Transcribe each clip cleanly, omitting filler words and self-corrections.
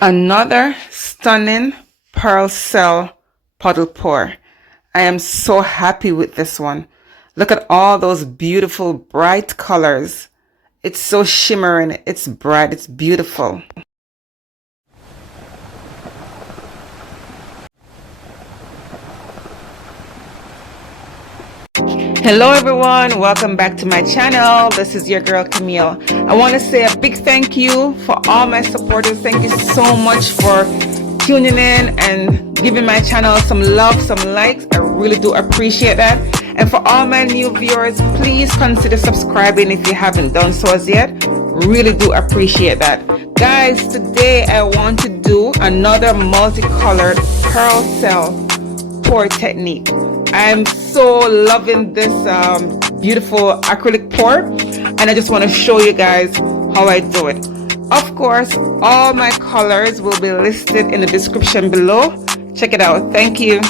Another stunning pearl cell puddle pour. I am so happy with this one. Look at all those beautiful bright colors. It's so shimmering, it's bright, it's beautiful. Hello everyone, welcome back to my channel. This is your girl Camille. I want to say a big thank you for all my supporters. Thank you so much for tuning in and giving my channel some love, some likes. I really do appreciate that. And for all my new viewers, please consider subscribing if you haven't done so as yet. Really do appreciate that. Guys, today I want to do another multicolored pearl cell pour technique. I'm so loving this beautiful acrylic pour, and I just want to show you guys how I do it. Of course, all my colors will be listed in the description below. Check it out. Thank you.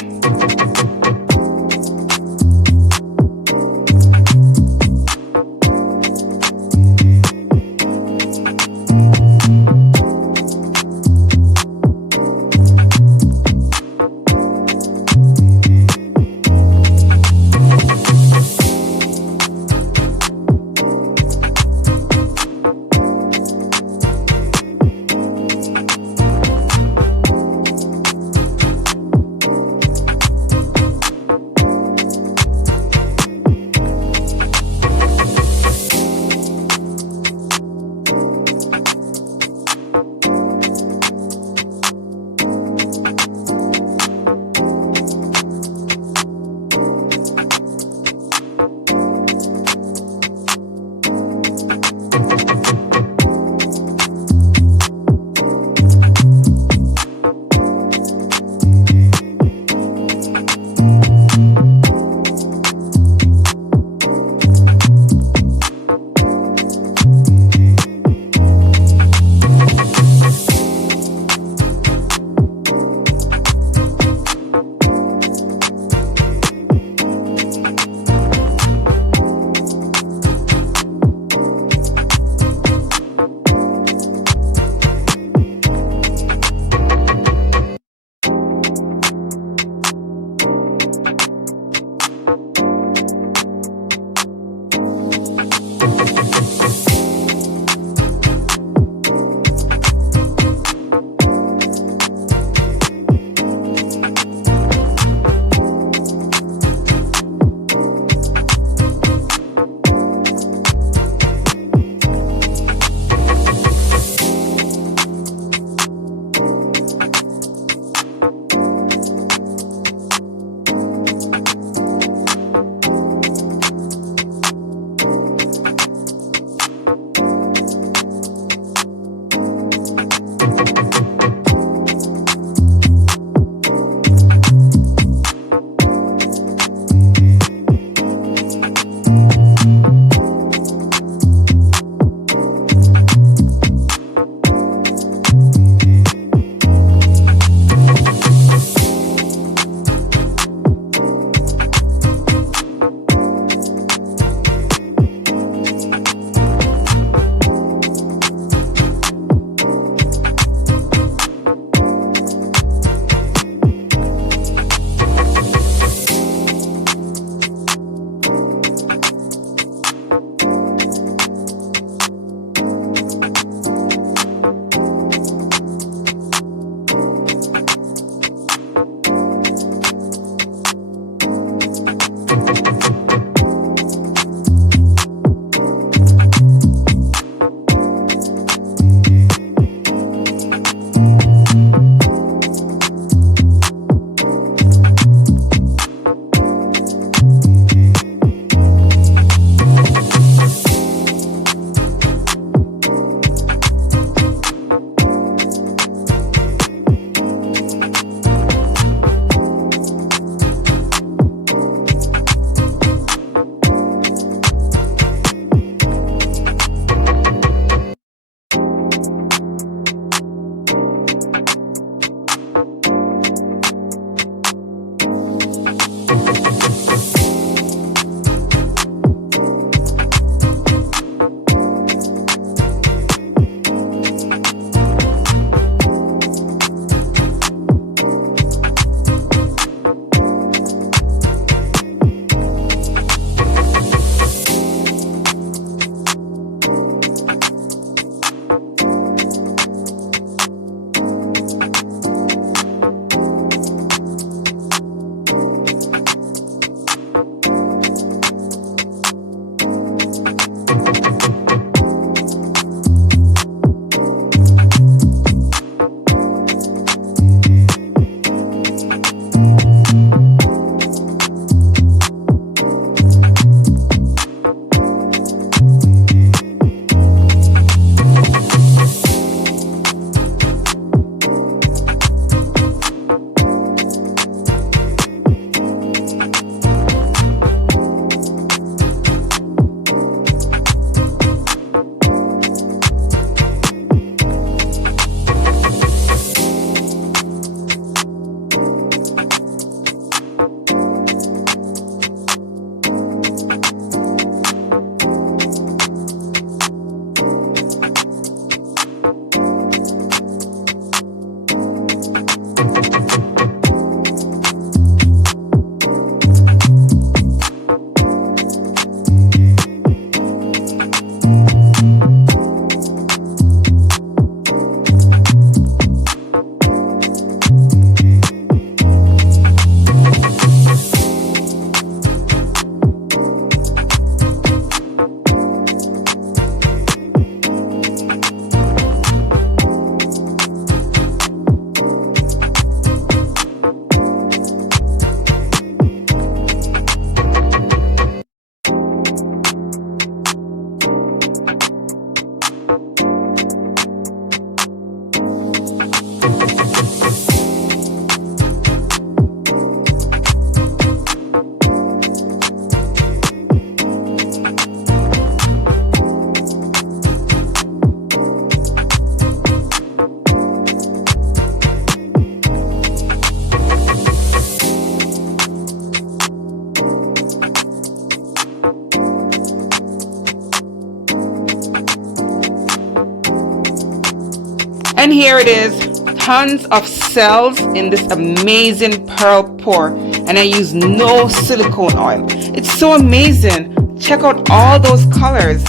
here it is, tons of cells in this amazing pearl pour, and I use no silicone oil. It's so amazing. Check out all those colors,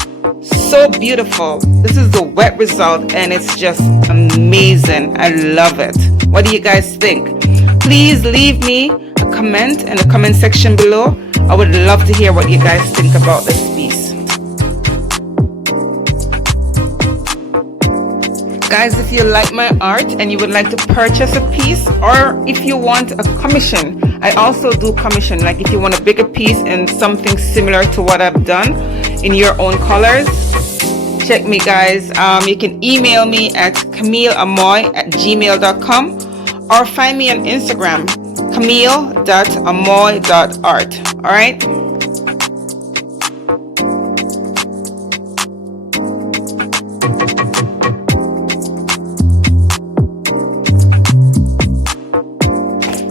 so beautiful. This is the wet result and it's just amazing. I love it. What do you guys think? Please leave me a comment in the comment section below. I would love to hear what you guys think about this piece. Guys, if you like my art and you would like to purchase a piece, or if you want a commission, I also do commission. Like if you want a bigger piece and something similar to what I've done in your own colors, check me, guys. You can email me at camilleamoy@gmail.com or find me on Instagram, camille.amoy.art. All right.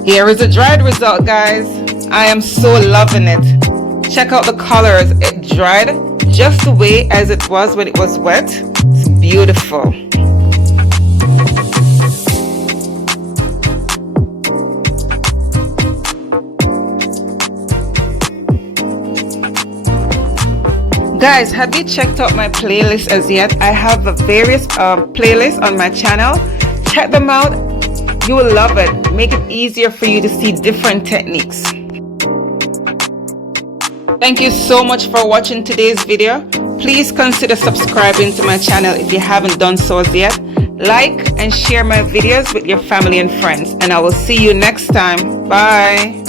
Here is the dried result, guys. I am so loving it. Check out the colors. It dried just the way as it was when it was wet. It's beautiful. Guys, have you checked out my playlist as yet? I have a various playlists on my channel. Check them out. You will love it. Make it easier for you to see different techniques. Thank you so much for watching today's video. Please consider subscribing to my channel if you haven't done so as yet. Like and share my videos with your family and friends, and I will see you next time. Bye.